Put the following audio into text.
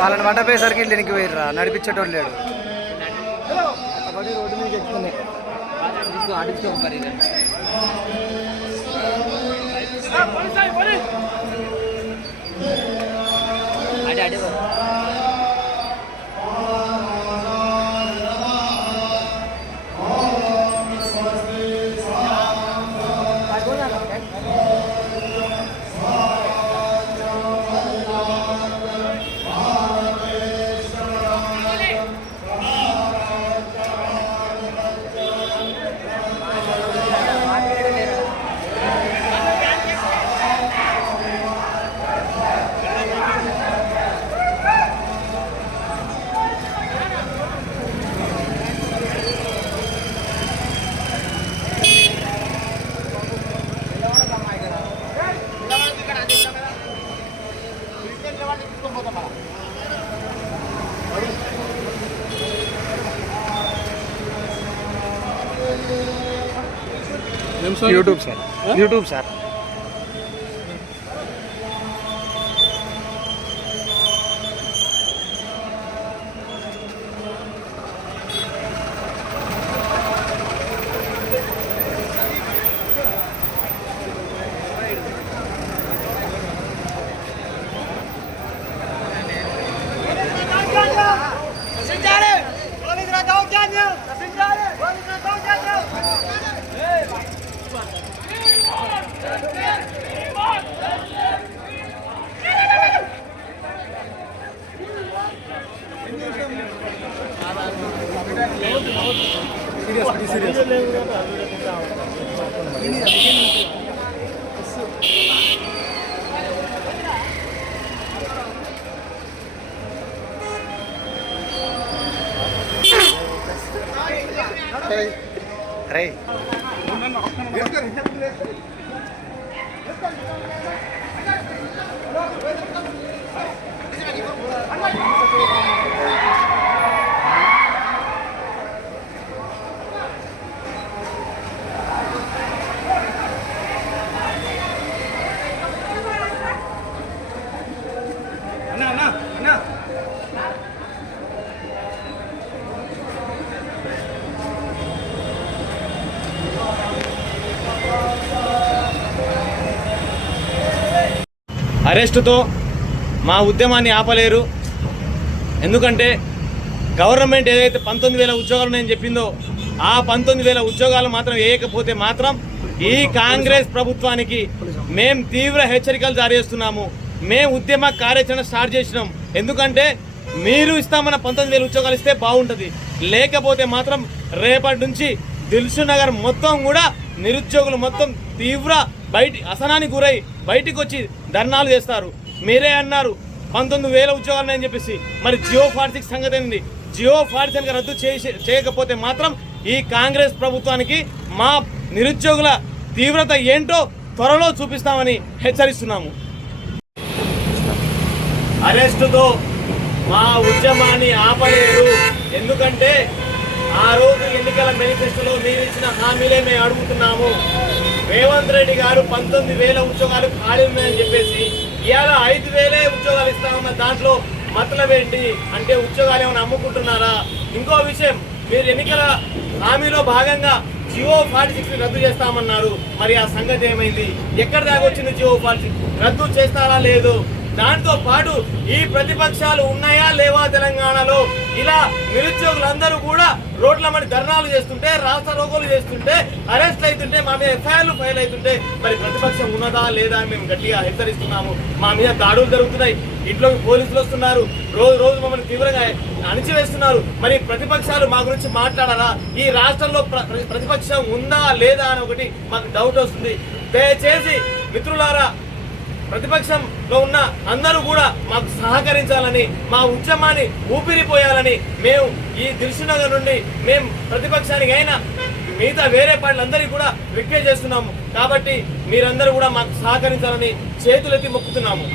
వాళ్ళని వంట పోయేసరికి ఇంటికి పోయిర్రా, నడిపించేటోళ్ళు లేడు. రోడ్డు మీద చెప్తున్నాయి YouTube sir, YouTube sir. Rey. అరెస్టుతో మా ఉద్యమాన్ని ఆపలేరు. ఎందుకంటే గవర్నమెంట్ ఏదైతే 19,000 ఉద్యోగాలు నేను చెప్పిందో ఆ 19,000 ఉద్యోగాలు మాత్రం వేయకపోతే మాత్రం ఈ కాంగ్రెస్ ప్రభుత్వానికి మేము తీవ్ర హెచ్చరికలు జారీ చేస్తున్నాము. మేము ఉద్యమ కార్యాచరణ స్టార్ట్ చేసినాం. ఎందుకంటే మీరు ఇస్తామన్న 19,000 ఉద్యోగాలు ఇస్తే బాగుంటుంది, లేకపోతే మాత్రం రేపటి నుంచి దిల్సుఖ్ నగర్ మొత్తం కూడా నిరుద్యోగులు మొత్తం తీవ్ర అసహనానికి గురై బయటికి వచ్చి ధర్నాలు చేస్తారు. మీరే అన్నారు 19,000 ఉద్యోగాలు అని చెప్పేసి, మరి జియో 46 సంగతి ఏంది? జియో 47 రద్దు చేయకపోతే మాత్రం ఈ కాంగ్రెస్ ప్రభుత్వానికి మా నిరుద్యోగుల తీవ్రత ఏంటో త్వరలో చూపిస్తామని హెచ్చరిస్తున్నాము. అరెస్టుతో మా ఉద్యమాన్ని ఆపలేరు. ఎందుకంటే ఆ రోజు ఎన్నికల మేనిఫెస్టోలో మీరు ఇచ్చిన హామీలే మేము అడుగుతున్నాము. రేవంత్ రెడ్డి గారు 19,000 ఉద్యోగాలు ఖాళీ ఉన్నాయని చెప్పేసి ఇవాళ 5,000 ఉద్యోగాలు ఇస్తామన్న దాంట్లో మతలబ్ ఏంటి? అంటే ఉద్యోగాలు ఏమైనా అమ్ముకుంటున్నారా? ఇంకో విషయం, మీరు ఎన్నికల హామీలో భాగంగా జియో 46 రద్దు చేస్తామన్నారు. మరి ఆ సంగతి ఏమైంది? ఎక్కడ దాకా వచ్చింది జియో 46? రద్దు చేస్తారా లేదు? దాంతో పాటు ఈ ప్రతిపక్షాలు ఉన్నాయా లేవా తెలంగాణలో? ఇలా నిరుద్యోగులందరూ కూడా రోడ్ల మరి ధర్నాలు చేస్తుంటే, రాష్ట్ర రోగులు చేస్తుంటే, అరెస్ట్ అవుతుంటే, మా మీద ఎఫ్ఐఆర్లు ఫైల్ అవుతుంటే మరి ప్రతిపక్షం ఉన్నదా లేదా అని మేము గట్టిగా హెచ్చరిస్తున్నాము. మా మీద దాడులు జరుగుతున్నాయి, ఇంట్లోకి పోలీసులు వస్తున్నారు, రోజు రోజు మమ్మల్ని తీవ్రంగా అణిచివేస్తున్నారు. మరి ప్రతిపక్షాలు మా గురించి మాట్లాడారా? ఈ రాష్ట్రంలో ప్రతిపక్షం ఉందా లేదా అని ఒకటి మాకు డౌట్ వస్తుంది. దయచేసి మిత్రులారా, ప్రతిపక్షంలో ఉన్న అందరూ కూడా మాకు సహకరించాలని, మా ఉద్యమాన్ని ఊపిరిపోయాలని మేము ఈ దిల్సుఖ్ నగర్ నుండి మేము ప్రతిపక్షానికి అయినా మిగతా వేరే పార్టీలందరికీ కూడా రిక్వెస్ట్ చేస్తున్నాము. కాబట్టి మీరందరూ కూడా మాకు సహకరించాలని చేతులెత్తి మొక్కుతున్నాము.